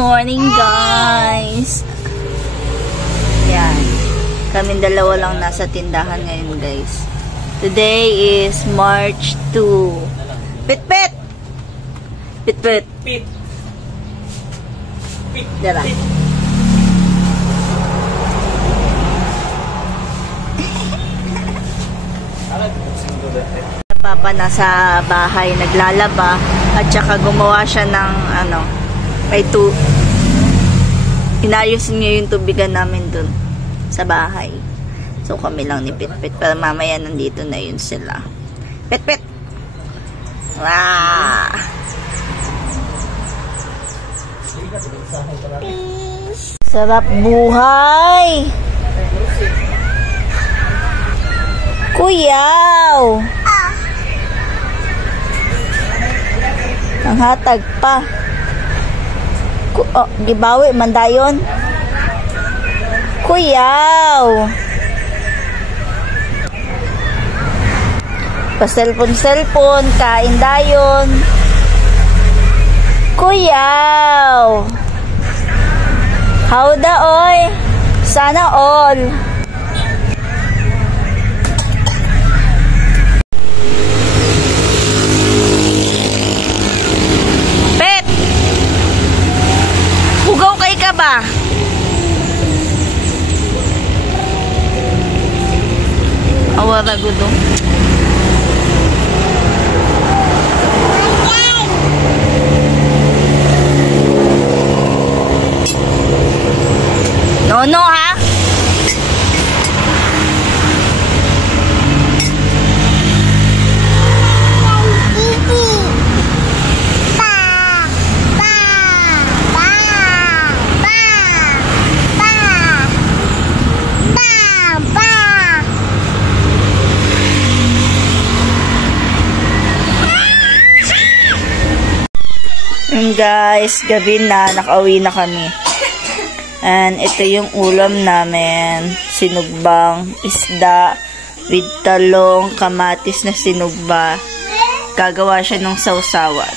morning, guys! Yan. Kaming dalawa lang nasa tindahan ngayon, guys. Today is March 2. Pit-pit! Pit-pit! Pit! Pit! Dara. Papa nasa bahay naglalaba at saka gumawa siya ng inayos niya yung tubigan namin dun sa bahay. So kami lang ni Pit-Pit, pero mamaya nandito na yun sila. Pit-Pit! Wow! Sarap buhay! Kuyaw! Ang hatag pa. Gibawi man dayon. Kuyaw! Pa-cellphone, kain dayon. Kuyaw! Howda oy! Sana all! Ba? Awara gudong. No, ha? Guys, gabi na, nakauwi na kami. And ito yung ulam namin, sinugbang isda with talong, kamatis na sinugba. Gagawa siya ng sausawan.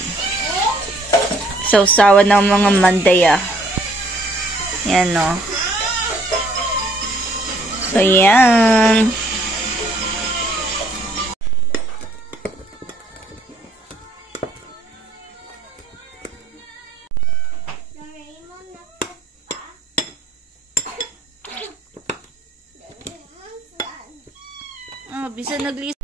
Sausawan ng mga mandaya. Yan, no. So, yan. Bisa naglis.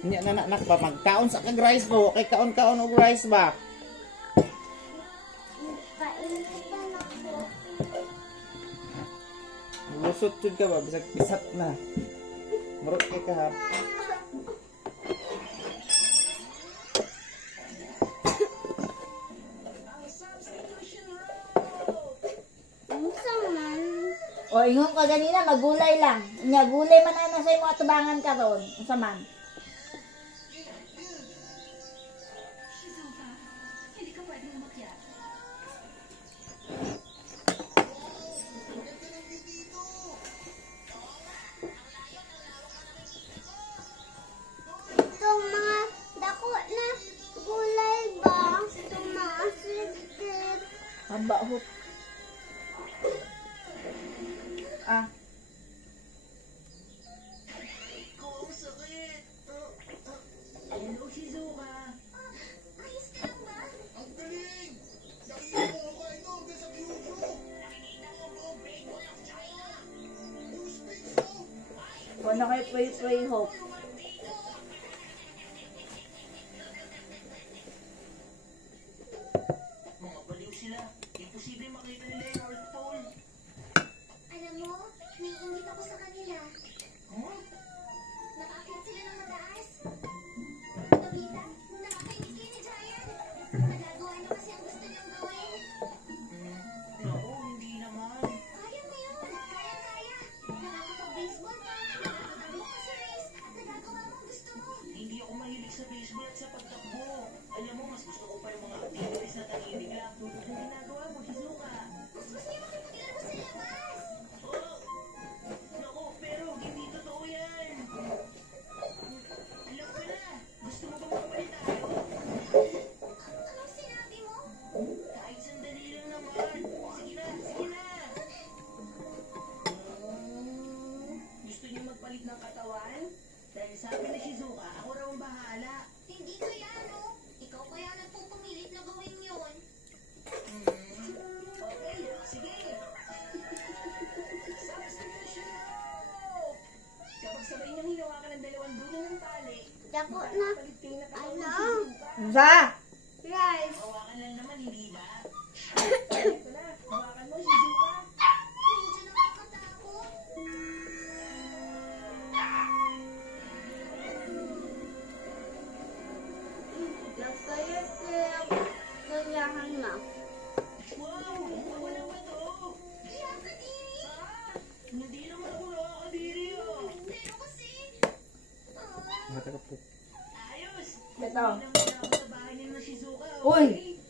Nya nanak ba magkaon sa kag rice ba? Kay kaon-kaon og rice ba? Lusot jud ka ba bisag bisat na. Murot kay ka ha. O, ingon ka ganina, magulay lang. Nya, gulay man na sa mga tubangan ka ron. Unsa man? Ito mga dako na gulay ba? Ito mga sigit. Haba, hop. Ah. Hello, Shizuka. Ayos ka lang ba? Ang galing! Nakita mo ako ito sa video. Nakikita mo ko, Great Wall of China. You speak so? Wala kayo pray, hope. Mga baliw sila. Imposible makita nila yung North Pole. Alam mo, naiingit ako sa kanila. Huh? Nakaakyat sila ng mataas. Nobita, nakakainis kayo ni Giant. Nagagawa na kasi ang gusto niyang gawin. Naku, hindi naman. Kaya mo yun. Kaya. Nakakapag-baseball pa. Nakakapag-book pa si Race. At nagagawa Sabi ni Shizuka, ako raw ang bahala. Hindi kaya, no? Ikaw kaya nagpupumilit na gawin yun. Okay, sige. Substitution mo! Kapag sabay niyong hinawakan ng dalawang dulo ng tali, Dako na. palit kayo na katawan Ano? ng Shizuka. Sa? Rice. Hawakan lang naman, hindi ba? Ito na, hawakan mo, Shizuka. Medyo nakakatakot. Nagkayat kaya ganyahan na. Wow! Wala ba to? Kaya kadiri. Hindi naman ako nakakadiri, oh. Pero kasi... Mata ka po. Ayos! Ito. Hindi naman ako sa bahay ni Shizuka, Uy! okay?